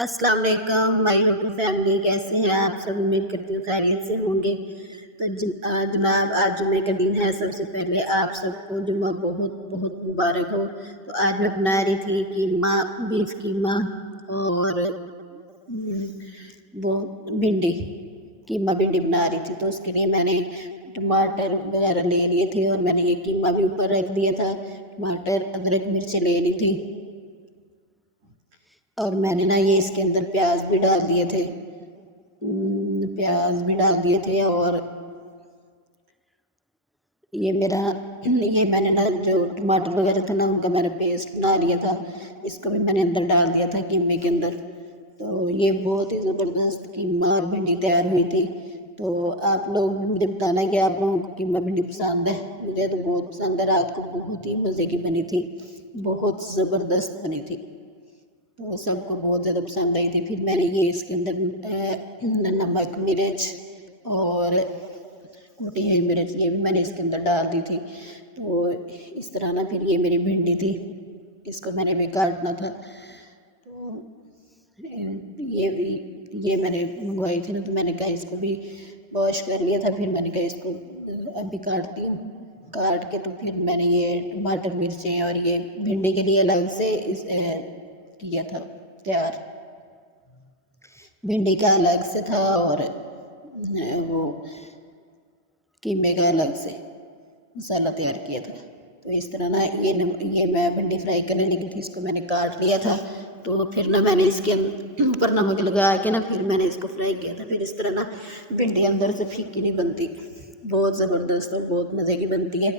अस्सलाम वालेकुम my YouTube family, कैसे हैं आप सब। उम्मीद करती हूँ खैरियत से होंगे। तो जनाब, आज जुम्मे का दिन है। सबसे पहले आप सबको जुम्मा बहुत बहुत मुबारक हो। तो आज मैं बना रही थी कीमा, बीफ कीमा और वो भिंडी, कीमा भिंडी बना रही थी। तो उसके लिए मैंने टमाटर वगैरह ले लिए थे और मैंने ये कीमा भी ऊपर रख दिया था। टमाटर, अदरक, मिर्ची ले ली थी और मैंने ना ये इसके अंदर प्याज भी डाल दिए थे। और ये मैंने ना जो टमाटर वगैरह था ना, उनका मैंने पेस्ट बना लिया था। इसको भी मैंने अंदर डाल दिया था कीमे के अंदर। तो ये बहुत ही ज़बरदस्त कीमा और भिंडी तैयार हुई थी। तो आप लोग मुझे बताना कि आप लोगों को कीमा भिंडी पसंद है। मुझे तो बहुत पसंद है। रात को बहुत ही मज़े की बनी थी, बहुत ज़बरदस्त बनी थी। तो सबको बहुत ज़्यादा पसंद आई थी। फिर मैंने ये इसके अंदर नमक, मिर्च और कुटी हुई मिर्च ये भी मैंने इसके अंदर डाल दी थी। तो इस तरह ना, फिर ये मेरी भिंडी थी, इसको मैंने भी काटना था। तो ये मैंने मंगवाई थी ना, तो मैंने कहा इसको भी वॉश कर लिया था। फिर मैंने कहा इसको अभी काटती हूँ। काट के तो फिर मैंने ये टमाटर, मिर्चें और ये भिंडी के लिए अलग से किया था तैयार। भिंडी का अलग से था और वो कीमे का अलग से मसाला तैयार किया था। तो इस तरह ना, ये मैं भिंडी फ्राई करने लगी थी, इसको मैंने काट लिया था। तो फिर ना मैंने इसके ऊपर नमक लगा के ना, फिर मैंने इसको फ्राई किया था। फिर इस तरह ना भिंडी अंदर से फीकी नहीं बनती, बहुत ज़बरदस्त और बहुत मज़े की बनती है।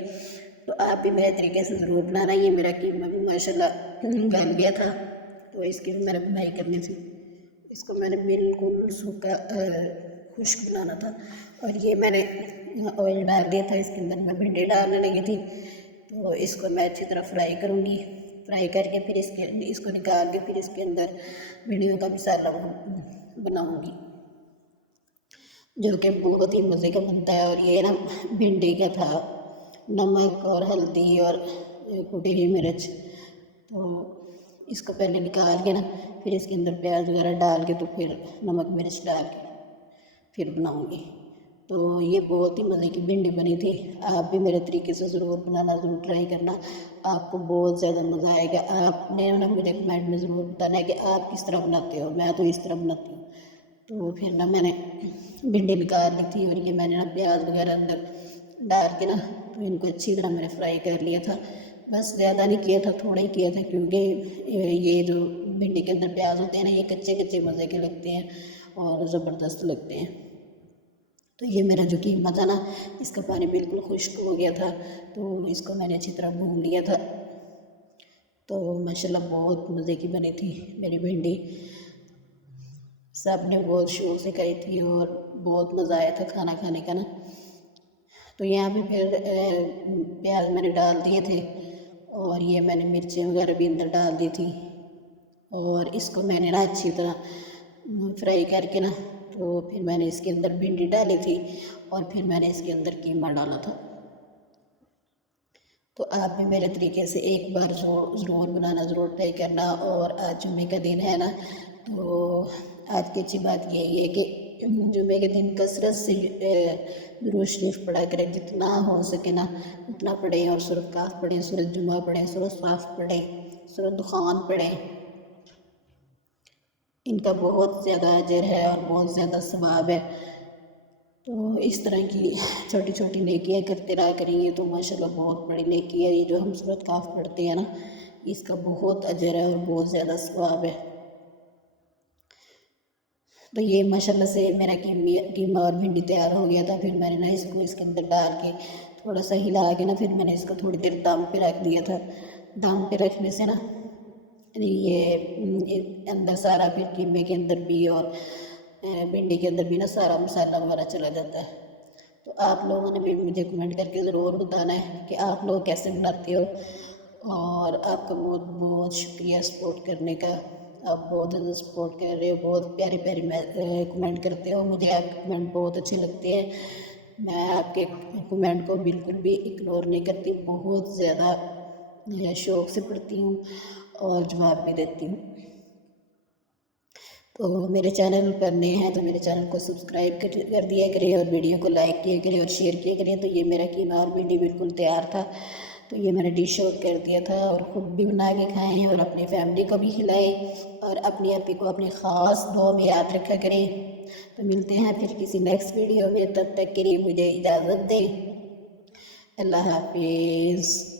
तो आप भी मेरे तरीके से ज़रूर बनाना। ये मेरा कीमा भी माशाल्लाह गल गया था, तो इसकी भी मैंने बुनाई करनी थी। इसको मैंने बिल्कुल सूखा खुश्क बनाना था। और ये मैंने ऑयल डाल दिया था, इसके अंदर मैं भिंडी डालने लगी थी। तो इसको मैं अच्छी तरह फ्राई करूँगी। फ्राई करके फिर इसको निकाल के फिर इसके अंदर भिंडियों का मसाला बनाऊँगी, जो कि बहुत ही मज़े का बनता है। और ये ना भिंडी का था, नमक और हल्दी और कुटी हुई मिर्च। तो इसको पहले निकाल के ना, फिर इसके अंदर प्याज वगैरह डाल के, तो फिर नमक मिर्च डाल के फिर बनाऊँगी। तो ये बहुत ही मज़े की भिंडी बनी थी। आप भी मेरे तरीके से ज़रूर बनाना, ज़रूर ट्राई करना, आपको बहुत ज़्यादा मज़ा आएगा। आपने ना मुझे कमेंट में ज़रूर बताना है कि आप किस तरह बनाते हो। मैं तो इस तरह बनाती हूँ। तो फिर ना मैंने भिंडी निकाल ली थी और ये मैंने ना प्याज वगैरह अंदर डाल के ना, तो इनको अच्छी तरह मैंने फ्राई कर लिया था। बस ज़्यादा नहीं किया था, थोड़ा ही किया था, क्योंकि ये जो भिंडी के अंदर प्याज होते हैं ना, ये कच्चे कच्चे मज़े के लगते हैं और ज़बरदस्त लगते हैं। तो ये मेरा जो कीमा था ना, इसका पानी बिल्कुल खुश्क हो गया था। तो इसको मैंने अच्छी तरह भून लिया था। तो माशाल्लाह बहुत मज़े की बनी थी मेरी भिंडी। सब ने बहुत शौक से खाई थी और बहुत मज़ा आया था खाना खाने का ना। तो यहाँ पे फिर प्याज मैंने डाल दिए थे और ये मैंने मिर्चें वगैरह भी अंदर डाल दी थी। और इसको मैंने ना अच्छी तरह फ्राई करके ना, तो फिर मैंने इसके अंदर भिंडी डाली थी और फिर मैंने इसके अंदर कीमा डाला था। तो आप भी मेरे तरीके से एक बार ज़रूर बनाना, ज़रूर ट्राई करना। और आज जुम्मे का दिन है ना, तो आज की अच्छी बात यही है कि जुम्मे के दिन कसरत से दुरूद शरीफ पढ़ा करें, जितना हो सके ना उतना पढ़ें। और सूरत काफ पढ़ें, सूरत जुमा पढ़ें, सूरत साफ पढ़ें, सूरत दुखान पढ़ें। इनका बहुत ज़्यादा अजर है और बहुत ज़्यादा सवाब है। तो इस तरह की छोटी छोटी नेकियां करते रहा करेंगे तो माशाल्लाह बहुत बड़ी नेकी है। ये जो हम सूरत काफ पढ़ते हैं ना, इसका बहुत अजर है और बहुत ज़्यादा सवाब है। तो ये माशाल्लाह से मेरा कीमा और भिंडी तैयार हो गया था। फिर मैंने ना इसको इसके अंदर डाल के थोड़ा सा हिला के ना, फिर मैंने इसको थोड़ी देर दम पे रख दिया था। दम पे रखने से ना ये अंदर सारा, फिर कीमे के अंदर भी और भिंडी के अंदर भी ना सारा मसाला वगैरह चला जाता है। तो आप लोगों ने भी मुझे कमेंट करके ज़रूर बताना है कि आप लोग कैसे बनाते हो। और आपका बहुत बहुत शुक्रिया सपोर्ट करने का। आप बहुत ज़्यादा सपोर्ट कर रहे हो, बहुत प्यारे प्यारे कमेंट करते हो। मुझे आपके कमेंट बहुत अच्छे लगते हैं। मैं आपके कमेंट को बिल्कुल भी इग्नोर नहीं करती, बहुत ज़्यादा शौक़ से पढ़ती हूँ और जवाब भी देती हूँ। تو میرے چینل پر نئے ہیں تو میرے چینل کو سبسکرائب کر دیا کریں اور ویڈیو کو لائک کیا کریں اور شیئر کیا کریں۔ تو یہ میرا قیمہ اور بھنڈی بالکل تیار تھا، تو یہ میں نے ڈش آؤٹ کر دیا تھا اور خود بھی بنا کے کھائے ہیں اور اپنی فیملی کو بھی کھلائے، اور اپنی اپی کو اپنی خاص دعا میں یاد رکھا کریں۔ تو ملتے ہیں پھر کسی نیکسٹ ویڈیو میں، تب تک کے لیے مجھے اجازت دیں۔ اللہ حافظ۔